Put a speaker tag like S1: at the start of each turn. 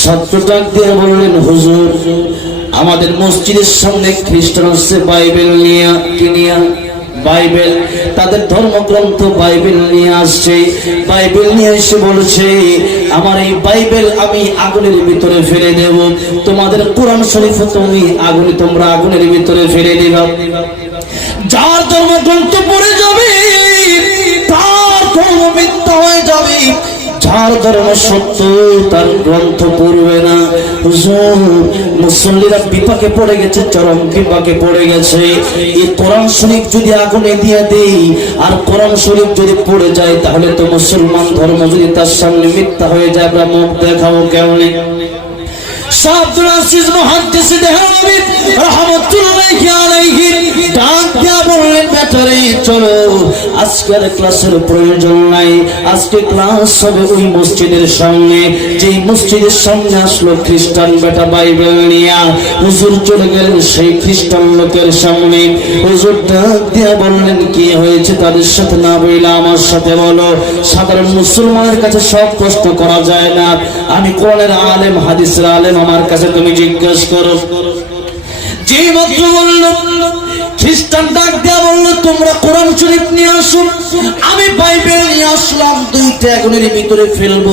S1: ছাত্র দিয়ে বললেন, হুজুর, আমাদের মসজিদের সামনে খ্রিস্টান আসছে বাইবেল নিয়ে, কি নিয়ে? বাইবেল, তাদের ধর্মগ্রন্থ বাইবেল নিয়ে আসছে। বাইবেল নিয়ে এসে বলছে, আমার এই বাইবেল আমি আগুনের ভিতরে ফেলে দেব। তোমাদের কোরআন শরীফ তুমি আগুনে, তোমরা আগুনের ভিতরে ফেলে দিবা। যার ধর্মগ্রন্থ পড়ে যাবে যার ধর্ম সত্য, তার গ্রন্থ পড়বে না। মুসল্লিরা বিপাকে পড়ে গেছে, চরম বিপাকে পড়ে গেছে। এই কোরআন শরীফ যদি আগুনে দিয়ে দেই, আর কোরআন শরীফ যদি পড়ে যায়, তাহলে তো মুসলমান ধর্ম যদি তার সামনে মিথ্যা হয়ে যায়, আমরা মুখ দেখাবো কেমনে? চলো। আজকের ক্লাসের প্রয়োজন নাই। আজকে ক্লাস হবে ওই মসজিদের সামনে। যেই মসজিদের সামনে আসলো খ্রিস্টান বেটা বাইবেল নিয়া। হুজুর চলে গেলেন সেই খ্রিস্টান লোকের সামনে। হুজুর ডাক দিয়া বললেন, কি হয়েছে তাদের সাথে? না বইলে আমার সাথে বলো। সাধারণ মুসলমানের কাছে সব প্রশ্ন করা যায় না। আমি কোরআনের আলেম, হাদিসের আলেম, আমার কাছে তুমি জিজ্ঞেস করো। যেই মাত্র বলল, খ্রিস্টান ডাক দেওয়া বলল, তোমরা কোরআন শরীফ নিয়ে আসো। আমি বাইবেল নিয়ে আসলাম, দুইটা আগুনের ভিতরে ফেলব।